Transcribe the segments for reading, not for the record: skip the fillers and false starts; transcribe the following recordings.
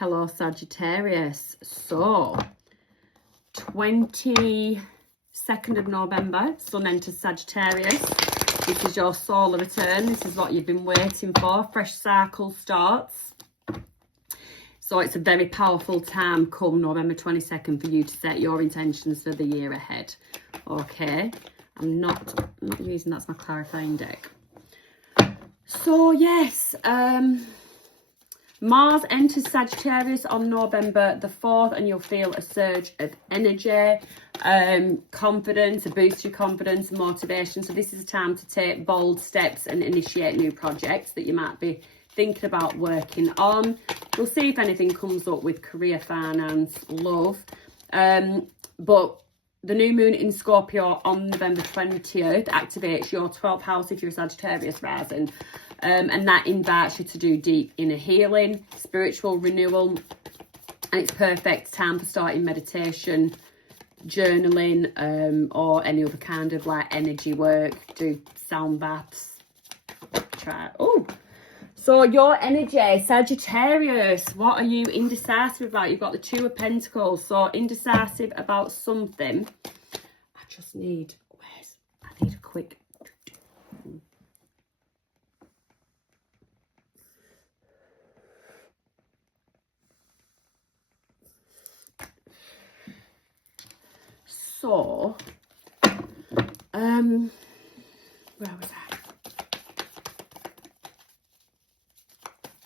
Hello, Sagittarius. So, 22nd of November, Sun enters Sagittarius. This is your solar return. This is what you've been waiting for. Fresh cycle starts. So it's a very powerful time come November 22nd for you to set your intentions for the year ahead. Okay. I'm not using that as my clarifying deck. So, yes. Mars enters Sagittarius on November the 4th, and you'll feel a surge of energy, confidence, a boost to your confidence and motivation. So this is a time to take bold steps and initiate new projects that you might be thinking about working on. We'll see if anything comes up with career, finance, love. But the new moon in Scorpio on November 20th activates your 12th house if you're a Sagittarius rising. And that invites you to do deep inner healing, spiritual renewal. And it's perfect time for starting meditation, journaling, or any other kind of like energy work. Do sound baths. Try. Oh, so your energy, Sagittarius, what are you indecisive about? You've got the Two of Pentacles. So indecisive about something. I just need, I need a quick. So, where was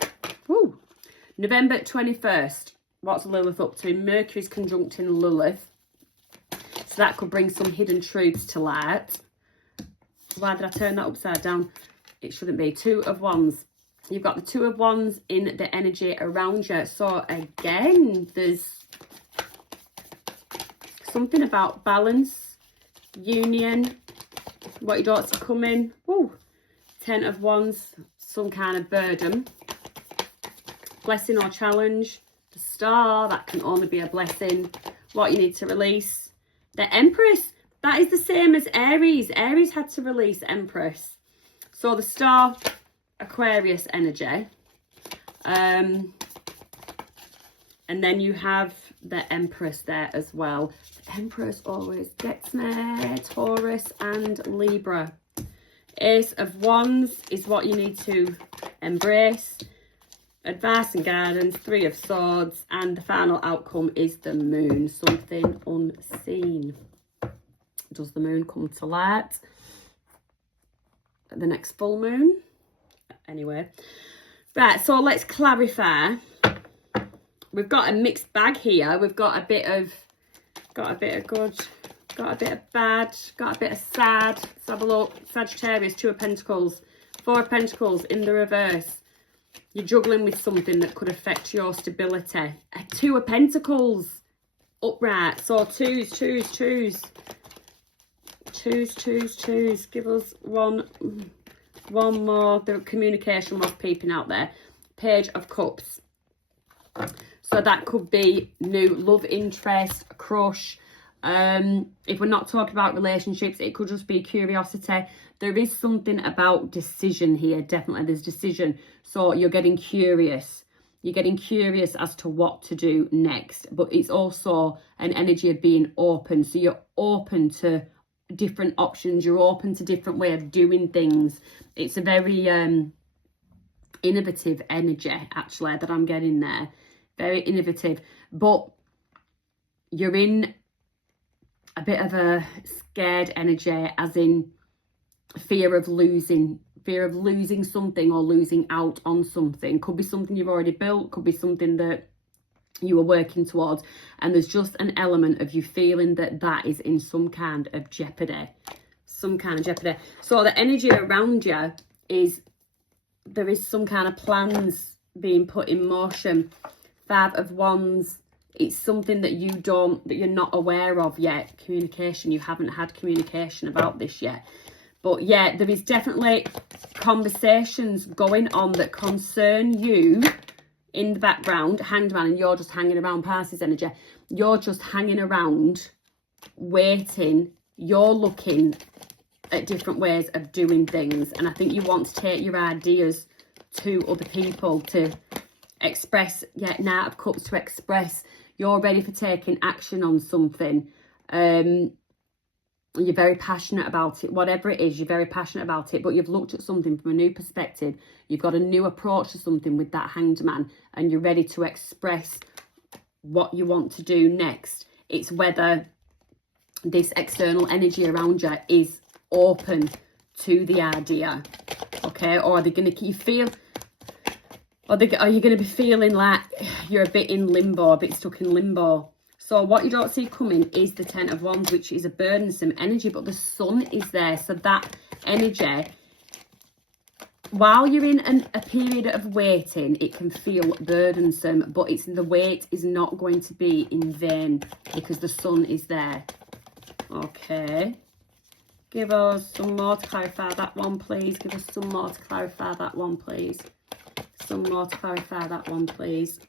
I? Ooh, November 21st. What's Lilith up to? Mercury's conjuncting Lilith. So that could bring some hidden truths to light. Why did I turn that upside down? It shouldn't be. Two of Wands. You've got the Two of Wands in the energy around you. So again, there's something about balance, union, what you don't want to come in. Ooh, 10 of Wands, some kind of burden. Blessing or challenge. The Star, that can only be a blessing. What you need to release. The Empress, that is the same as Aries. Aries had to release Empress. So the Star, Aquarius energy. And then you have the Empress there as well. The Empress always gets me. Taurus and Libra. Ace of Wands is what you need to embrace. Advice and guidance. Three of Swords. And the final outcome is the Moon. Something unseen. Does the Moon come to light? The next full moon? Anyway. Right, so let's clarify. We've got a mixed bag here. We've got a bit of good, got a bit of bad, got a bit of sad. Let's have a look. Sagittarius, Two of Pentacles, Four of Pentacles in the reverse. You're juggling with something that could affect your stability. A Two of Pentacles upright. So twos. Give us one more. The communication was peeping out there. Page of Cups. So that could be new love interest, crush. If we're not talking about relationships, it could just be curiosity. There is something about decision here. Definitely there's decision. So you're getting curious. You're getting curious as to what to do next. But it's also an energy of being open. So you're open to different options. You're open to different way of doing things. It's a very innovative energy, actually, that I'm getting there. Very innovative, but you're in a bit of a scared energy, as in fear of losing something or losing out on something. Could be something you've already built, could be something that you are working towards, and there's just an element of you feeling that is in some kind of jeopardy. So the energy around you is there is some kind of plans being put in motion. Five of Wands, it's something that you're not aware of yet. Communication, you haven't had communication about this yet. But yeah, there is definitely conversations going on that concern you in the background. Hanged Man, and you're just hanging around. Pisces energy. You're just hanging around, waiting. You're looking at different ways of doing things. And I think you want to take your ideas to other people to express, yeah, Knight of Cups, to express you're ready for taking action on something. You're very passionate about it, whatever it is, you're very passionate about it, but you've looked at something from a new perspective. You've got a new approach to something with that Hanged Man, and you're ready to express what you want to do next. It's whether this external energy around you is open to the idea, okay? Or are they going to, you feel, are you going to be feeling like you're a bit in limbo, a bit stuck in limbo? So what you don't see coming is the Ten of Wands, which is a burdensome energy, but the Sun is there. So that energy, while you're in a period of waiting, it can feel burdensome, but the wait is not going to be in vain because the Sun is there. Okay. Give us some more to clarify that one, please. Give us some more to clarify that one, please. Some more to clarify that one, please.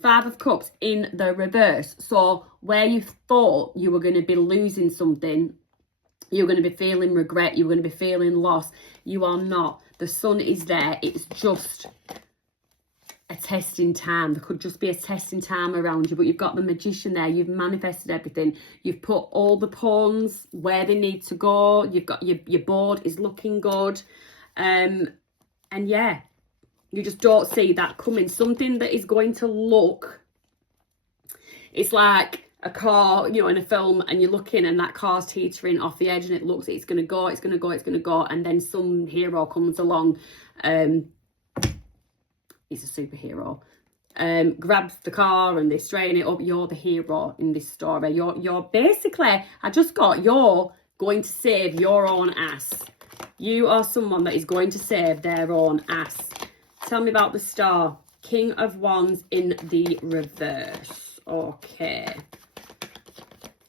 Five of Cups in the reverse. So where you thought you were going to be losing something, you're going to be feeling regret, you're going to be feeling loss, you are not. The Sun is there. It's just a testing time. There could just be a testing time around you, but you've got the Magician there. You've manifested everything. You've put all the pawns where they need to go. You've got your board is looking good. And yeah, you just don't see that coming. Something that is going to look, it's like a car, you know, in a film, and you're looking and that car's teetering off the edge, and it looks, it's going to go, it's going to go, it's going to go, and then some hero comes along, he's a superhero, grabs the car and they straighten it up. You're the hero in this story. You're basically, you're going to save your own ass. You are someone that is going to save their own ass. Tell me about the Star. King of Wands in the reverse. Okay.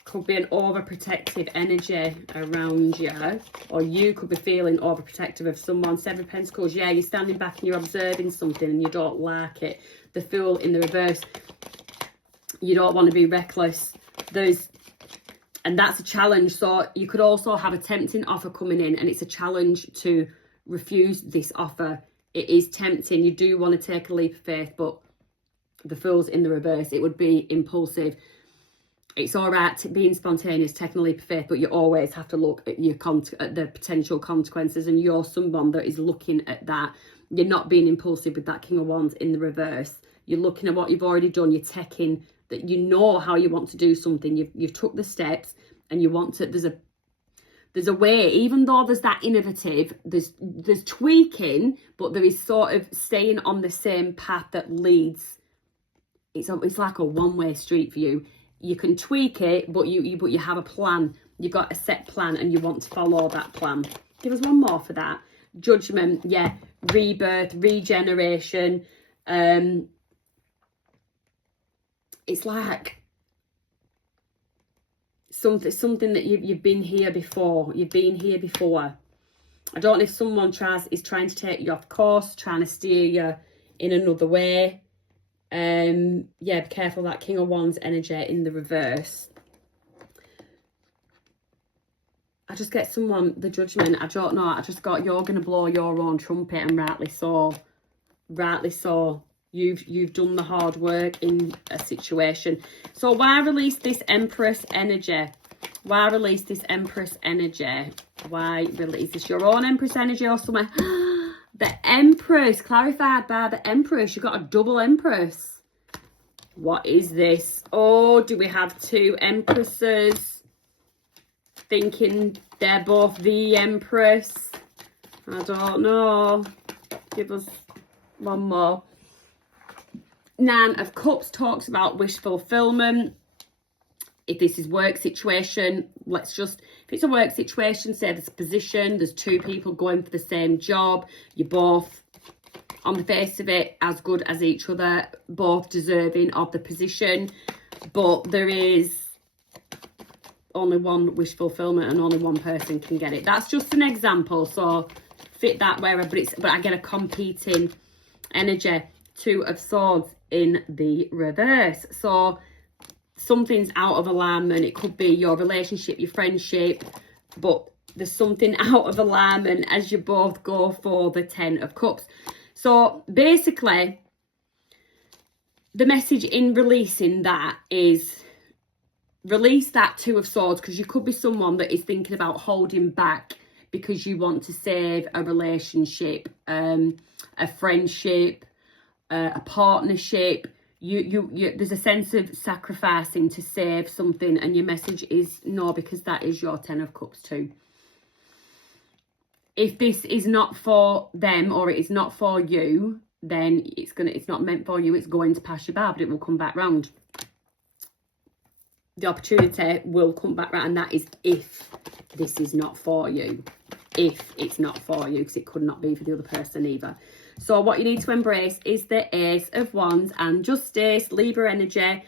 Could be an overprotective energy around you, or you could be feeling overprotective of someone. Seven of Pentacles. Yeah, you're standing back and you're observing something and you don't like it. The Fool in the reverse. You don't want to be reckless. And that's a challenge. So you could also have a tempting offer coming in, and it's a challenge to refuse this offer. It is tempting. You do want to take a leap of faith, but the Fool's in the reverse. It would be impulsive. It's all right being spontaneous, taking a leap of faith, but you always have to look at at the potential consequences, and you're someone that is looking at that. You're not being impulsive with that King of Wands in the reverse. You're looking at what you've already done. You're taking that, you know how you want to do something. You've took the steps, and you want to, there's a way, even though there's that innovative, there's tweaking, but there is sort of staying on the same path that leads. It's like a one-way street for you. You can tweak it, but you have a plan. You've got a set plan, and you want to follow that plan. Give us one more for that. Judgment, yeah, rebirth, regeneration. It's like something that you've been here before. You've been here before. I don't know if someone is trying to take you off course, trying to steer you in another way. Yeah, be careful, that King of Wands energy in the reverse. I just get someone, the Judgment, I don't know, I just got, you're going to blow your own trumpet, and rightly so. Rightly so. You've done the hard work in a situation. So why release this Empress energy? Why release this Empress energy? Why release this? Your own Empress energy or somewhere? The Empress, clarified by the Empress. You've got a double Empress. What is this? Oh, do we have two Empresses? Thinking they're both the Empress. I don't know. Give us one more. Nine of Cups talks about wish fulfillment. If this is work situation, if it's a work situation, say there's a position, there's two people going for the same job, you're both, on the face of it, as good as each other, both deserving of the position, but there is only one wish fulfillment and only one person can get it. That's just an example, so fit that wherever, but I get a competing energy. Two of Swords in the reverse. So something's out of alignment. It could be your relationship, your friendship, but there's something out of alignment as you both go for the Ten of Cups. So basically, the message in releasing that is release that Two of Swords, because you could be someone that is thinking about holding back because you want to save a relationship, a friendship, a partnership. You there's a sense of sacrificing to save something, and your message is no, because that is your Ten of Cups too. If this is not for them, or it is not for you, then it's not meant for you. It's going to pass you by, but it will come back round. The opportunity will come back round, and that is if this is not for you. If it's not for you, because it could not be for the other person either. So what you need to embrace is the Ace of Wands and Justice, Libra energy.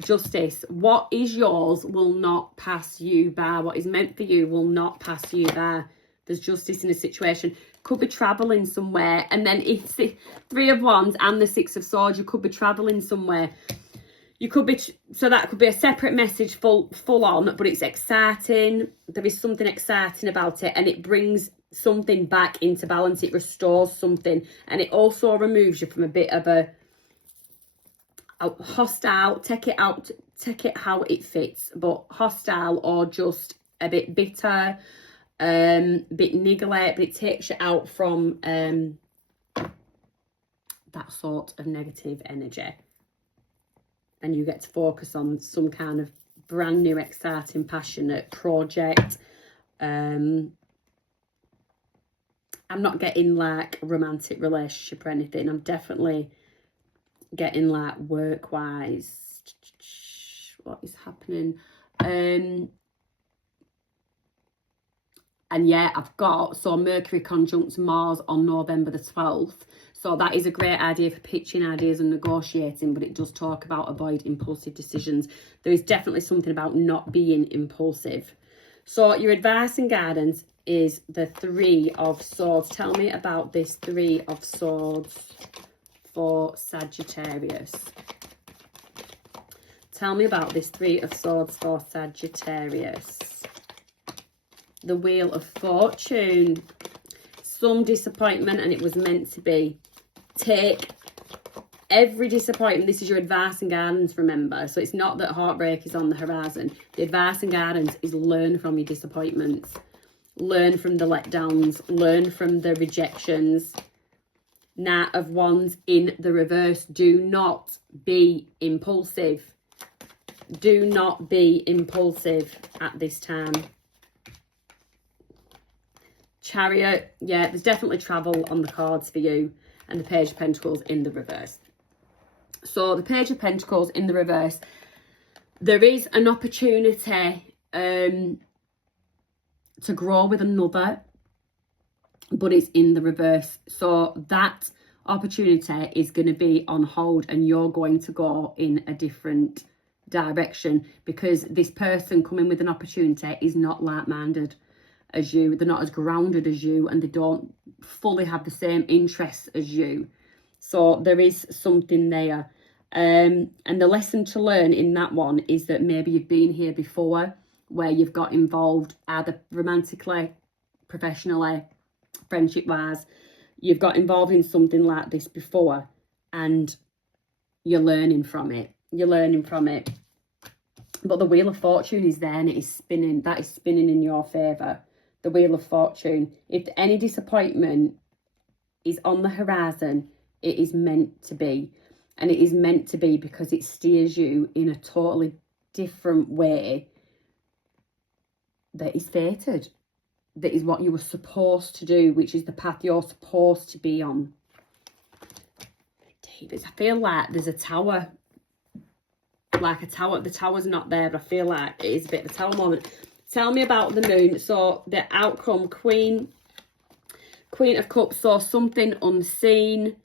Justice. What is yours will not pass you by. What is meant for you will not pass you by. There's justice in a situation. Could be travelling somewhere. And then if the Three of Wands and the Six of Swords, you could be travelling somewhere. You could be, so that could be a separate message full on, but it's exciting. There is something exciting about it, and it brings something back into balance. It restores something, and it also removes you from a bit of a hostile, take it how it fits, but hostile or just a bit bitter, bit niggly, but it takes you out from that sort of negative energy, and you get to focus on some kind of brand new, exciting, passionate project. I'm not getting like a romantic relationship or anything. I'm definitely getting like work wise. What is happening? And yeah, I've got, so Mercury conjunct Mars on November the 12th. So that is a great idea for pitching ideas and negotiating, but it does talk about avoid impulsive decisions. There is definitely something about not being impulsive. So your advice and guidance is the Three of Swords. Tell me about this Three of Swords for Sagittarius. Tell me about this Three of Swords for Sagittarius. The Wheel of Fortune. Some disappointment, and it was meant to be. Take every disappointment. This is your advice and guidance, remember. So it's not that heartbreak is on the horizon. The advice and guidance is learn from your disappointments. Learn from the letdowns. Learn from the rejections. Knight of Wands in the reverse. Do not be impulsive. Do not be impulsive at this time. Chariot, yeah, there's definitely travel on the cards for you. And the Page of Pentacles in the reverse. So the Page of Pentacles in the reverse, there is an opportunity to grow with another, but it's in the reverse. So that opportunity is going to be on hold, and you're going to go in a different direction, because this person coming with an opportunity is not like-minded as you. They're not as grounded as you, and they don't fully have the same interests as you. So there is something there. And the lesson to learn in that one is that maybe you've been here before, where you've got involved either romantically, professionally, friendship wise. You've got involved in something like this before, and you're learning from it. You're learning from it. But the Wheel of Fortune is there, and it is spinning. That is spinning in your favour. The Wheel of Fortune. If any disappointment is on the horizon, it is meant to be. And it is meant to be because it steers you in a totally different way that is fated. That is what you were supposed to do, which is the path you're supposed to be on. I feel like there's a tower. Like a tower. The tower's not there, but I feel like it is a bit of a tower moment. Tell me about the moon. So the outcome, Queen of Cups. So something unseen.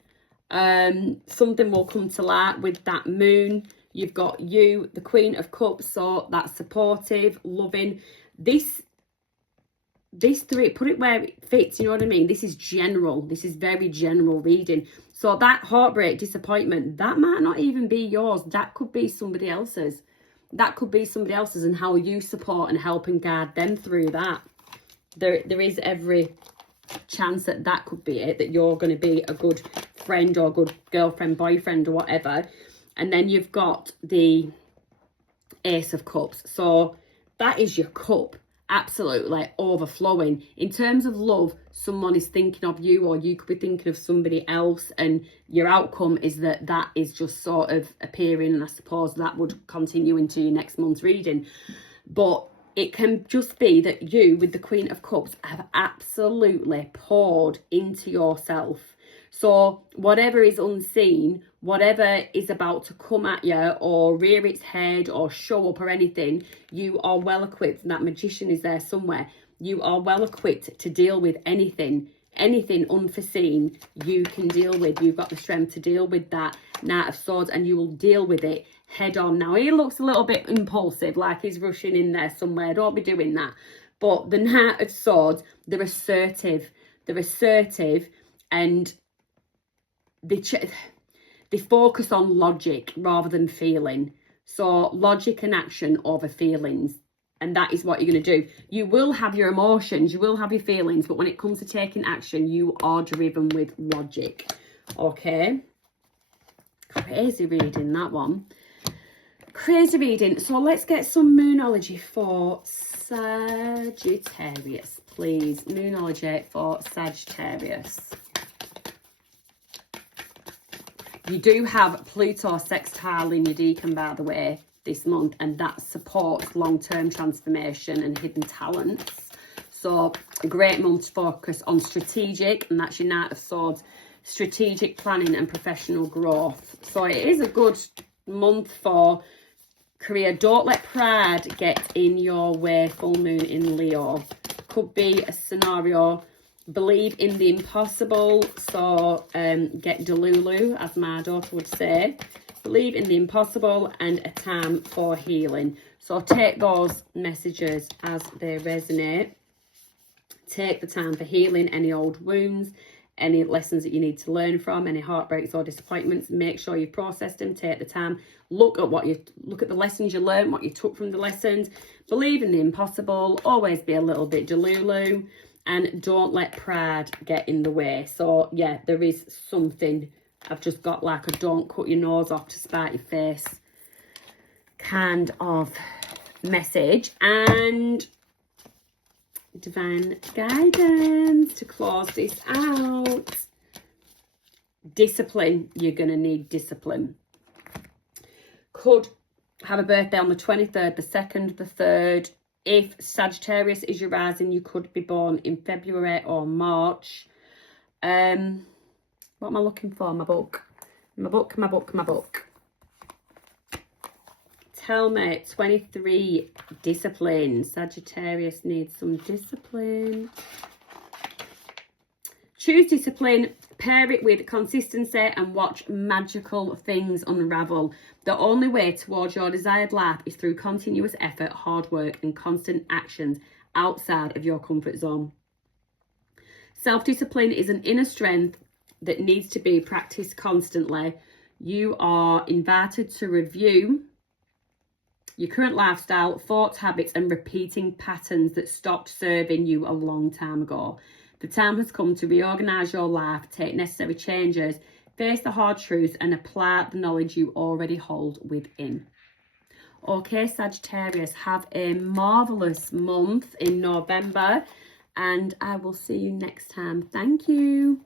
Something will come to light with that moon. You've got you, the Queen of Cups. So that's supportive, loving. This three, put it where it fits. You know what I mean? This is general. This is very general reading. So that heartbreak, disappointment, that might not even be yours. That could be somebody else's. That could be somebody else's, and how you support and help and guide them through that. There is every chance that that could be it, that you're going to be a good friend or good girlfriend, boyfriend or whatever. And then you've got the Ace of Cups. So that is your cup, absolutely overflowing. In terms of love, someone is thinking of you, or you could be thinking of somebody else, and your outcome is that that is just sort of appearing, and I suppose that would continue into your next month's reading. But it can just be that you, with the Queen of Cups, have absolutely poured into yourself. So whatever is unseen, whatever is about to come at you or rear its head or show up or anything, you are well equipped. That Magician is there somewhere. You are well equipped to deal with anything unforeseen. You can deal with. You've got the strength to deal with that Knight of Swords, and you will deal with it head on. Now, he looks a little bit impulsive, like he's rushing in there somewhere. Don't be doing that. But the Knight of Swords, they're assertive. They're assertive, and they focus on logic rather than feeling. So logic and action over feelings. And that is what you're going to do. You will have your emotions, you will have your feelings, but when it comes to taking action, you are driven with logic. Okay? Crazy reading, that one. Crazy reading. So let's get some Moonology for Sagittarius, please. Moonology for Sagittarius. You do have Pluto sextile in your decan, by the way, this month, and that supports long-term transformation and hidden talents. So a great month to focus on strategic, and that's your Knight of Swords, strategic planning and professional growth. So it is a good month for career. Don't let pride get in your way. Full moon in Leo. Could be a scenario. Believe in the impossible. So get Delulu, as my daughter would say. Believe in the impossible, and a time for healing. So take those messages as they resonate. Take the time for healing any old wounds, any lessons that you need to learn from, any heartbreaks or disappointments. Make sure you've processed them. Take the time. Look at the lessons you learned, what you took from the lessons. Believe in the impossible. Always be a little bit Delulu, and don't let pride get in the way. So yeah, there is something. I've just got like a don't cut your nose off to spite your face kind of message. And divine guidance to close this out. Discipline. You're going to need discipline. Could have a birthday on the 23rd, the 2nd, the 3rd. If Sagittarius is your rising, you could be born in February or March. What am I looking for? My book. Tell me, 23, discipline. Sagittarius needs some discipline. Choose discipline, pair it with consistency, and watch magical things unravel. The only way towards your desired life is through continuous effort, hard work, and constant actions outside of your comfort zone. Self-discipline is an inner strength that needs to be practiced constantly. You are invited to review your current lifestyle, thoughts, habits, and repeating patterns that stopped serving you a long time ago. The time has come to reorganise your life, take necessary changes, face the hard truths, and apply the knowledge you already hold within. Okay, Sagittarius, have a marvellous month in November, and I will see you next time. Thank you.